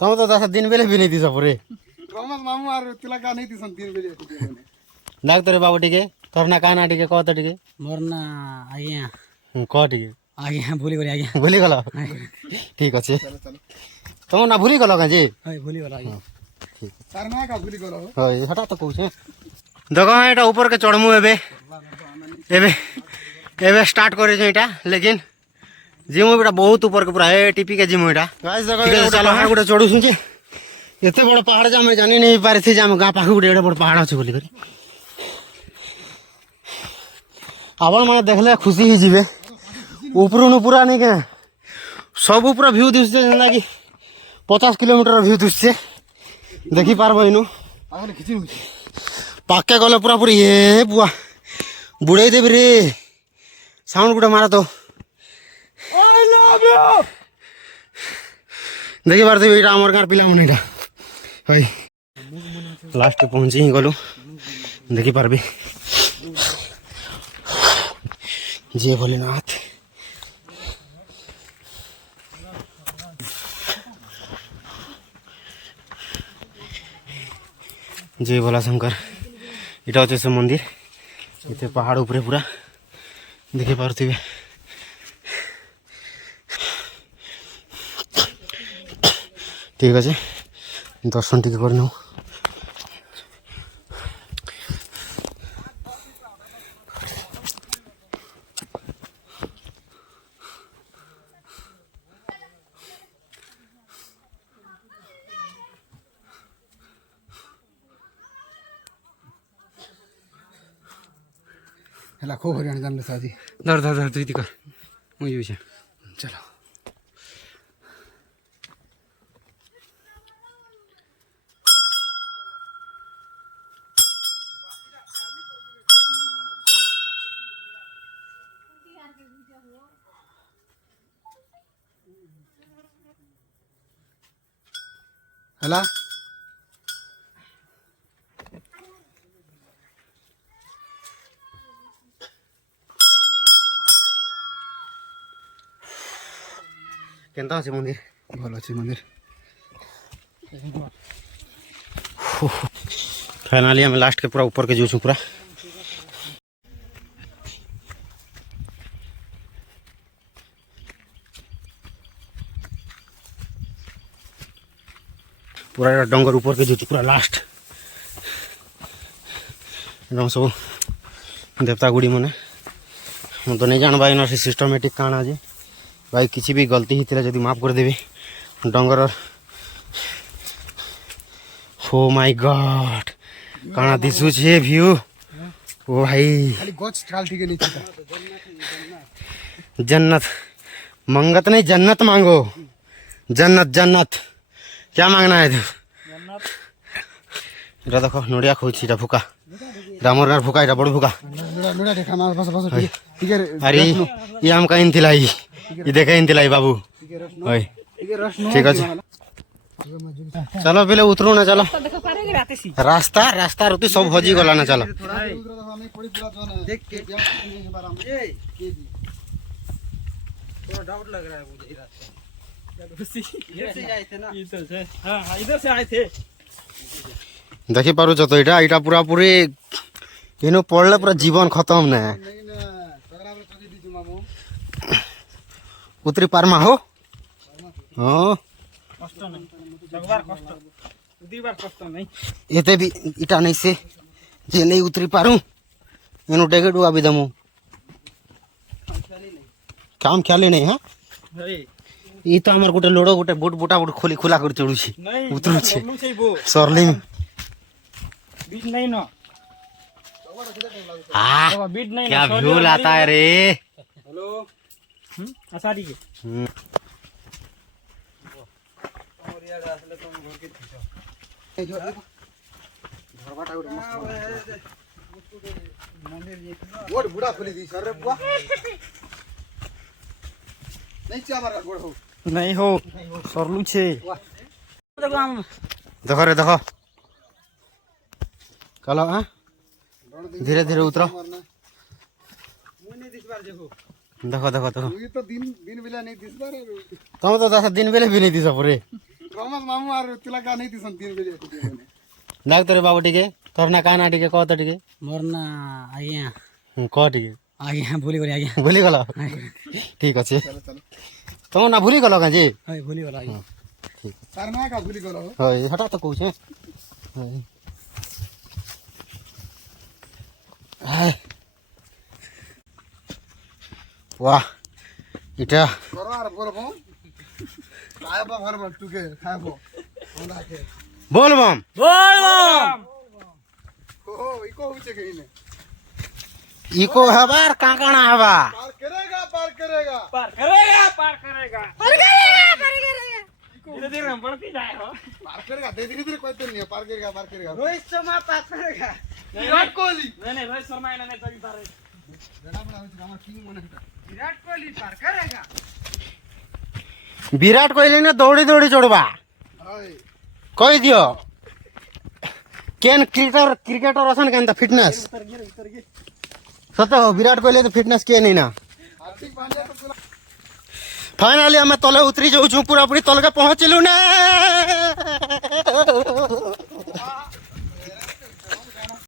तुम तो दस दिन बेले भी नहीं थी सबरे रमेश मामू आर तिला का नहीं थी सन 3 बजे डाक तोरे बाबू टिके तोर ना काना टिके कह तो टिके मोर ना आज्ञा कह टिके आज्ञा भूली गली आज्ञा भूली गल ठीक अच्छे तुम ना भूली गल कहीं भूली गला आज्ञा तार ना का भूली गलो हाँ हटा तो कहूँ देख यहाँ ऊपर के चढ़मु एबे एबे एबे स्टार्ट करे यहाँ लेकिन जिमु बेटा बहुत ऊपर के पूरा ए टीपी के जिमु यहाँ चलो हाँ गोटे चढ़ू सुनचे एत बड़ पहाड़ जे जानी नहीं पारे थे आम गाँ पाख गोटे बड़ पहाड़ अच्छे बोल आपण मैंने देखले खुशी ही जीवे ऊपर पूरा नहीं के सब पूरा व्यू दिशे जेना कि 50 किलोमीटर व्यू दिशे देखी पार्ब इनू पाके गले पूरा पूरी ये बुआ बुड़े देवी रे साउंड गुटे मारा तो देखी पार्थी यहाँ आम गाँव पिला मन यहाँ भाई लास्ट पहुँची ही गलु देखी पार्बी जय भोलेनाथ जय भोला शंकर इटा अच्छे से मंदिर इतने पहाड़ ऊपर पूरा देखी पार्थिवे ठीक अच्छे दर्शन टी कर खो हरियाणा जान साजी धर धर धर तुझी कर मुझे चलो हला केनता अच्छे मंदिर भल अच्छे मंदिर फाइनाली हम लास्ट के पूरा ऊपर के जो पूरा पूरा डंगर ऊपर के जो पूरा लास्ट एकदम सब देवता गुड़ी मैंने मुझे तो नहीं जान भाई ना सिस्टमेटिक काना जे भाई किसी भी गलती ही जब माफ कर देवी डंगर ओ माय गॉड काना दिसु छे व्यू ओ भाई खाली गच ठाल ठीक नहीं था जन्नत मंगत नहीं जन्नत मांगो जन्नत जन्नत क्या मांगना है तू इटा देखो नड़िया खोजी भूका रामर गार भूका इटा बड़ भूका नोड़ा देखा ना बस बस ठीक है अरे ये हम कहीं थिलाई ये देखे इन थिलाई बाबू ओए ठीक है चलो पहले उतरू ना चलो रास्ता रास्ता रुती सब हजी गला ना चलो डाउट लग रहा है मुझे इधर से आए थे देखी पार तो यहाँ यहाँ पूरा पूरी इन पड़े पूरा जीवन खत्म न उतरी पारमा हो हाँ एते भी इटा नहीं से जे नहीं उतरी पारू इन टेके डुआ भी दमु काम ख्याली नहीं हाँ ये तो हमारे गोटे लोड़ो गोटे बुट बुटा बुट खोली खुला कर चढ़ू उतरू सरली बीट नहीं ना बीट नहीं क्या व्यू लाता है रे हेलो आसारी के और यार असले तुम घर के मंदिर ये गोड़ बुढ़ा खोली दी सर रे बुआ नहीं चा मार गोड़ हो नहीं हो सरलू छे देखो रे देखो चलो हाँ धीरे धीरे उतरो देखो देखो देखो ये तो दिन दिन बेला नहीं दिस बार तुम तो 10 दिन बेले भी नहीं दिस पूरे ରମେଶ ମାମୁ ଆର ତୁଲା କା ନେଇ ଦିସନ୍ 3 ବଜେ ଡାକ ତୋରେ ବାବୁ ଟିକେ ତୋର ନା କାହା ନା ଟିକେ କହ ତ ଟିକେ मोर ना आज्ञा କହ ଟିକେ आज्ञा भूली गली आज्ञा ଭୁଲିଗଲ ଠିକ ଅଛି ତମ ନା ଭୁଲିଗଲ କାଁ ଯେ हाय भूली गला आज्ञा ତାର ନା କା ଭୁଲି ଗଲ ହଇ ହଟା ତ କହୁଛେ ହଇ। ହାय। वाह इटा କର ଆର ବୋଲବ ଖାଇବ ଭଲ ଭଲ ତୁକେ ଖାଇବ ଅଣ୍ଡା କେ बोल बम बोल बम ଓହୋ ଇକୋ ହଉଛେ କେହିନେ इको हबार काकाना हबा पार करेगा पार करेगा पार करेगा पार करेगा पार करेगा पार करेगा धीरे धीरे हम बढ़ती जाए हो पार करेगा धीरे धीरे कोई तो नहीं है पार करेगा रोहित शर्मा पार करेगा विराट कोहली नहीं रोहित शर्मा इन्हें नहीं तभी पार जड़ा बड़ा होछ हमर किंग मने हटा विराट कोहली पार करेगा विराट कोहली ने दौड़ी दौड़ी चढ़वा हाय कही दियो केन क्रिकेटर असन केन फिटनेस सत हो विराट कोहली तो फिटनेस के नहीं ना हार्दिक पांड्या तो तुला फाइनली हमें तले उतरी जाऊँ पूरा पूरी तल के पहुंचलु ने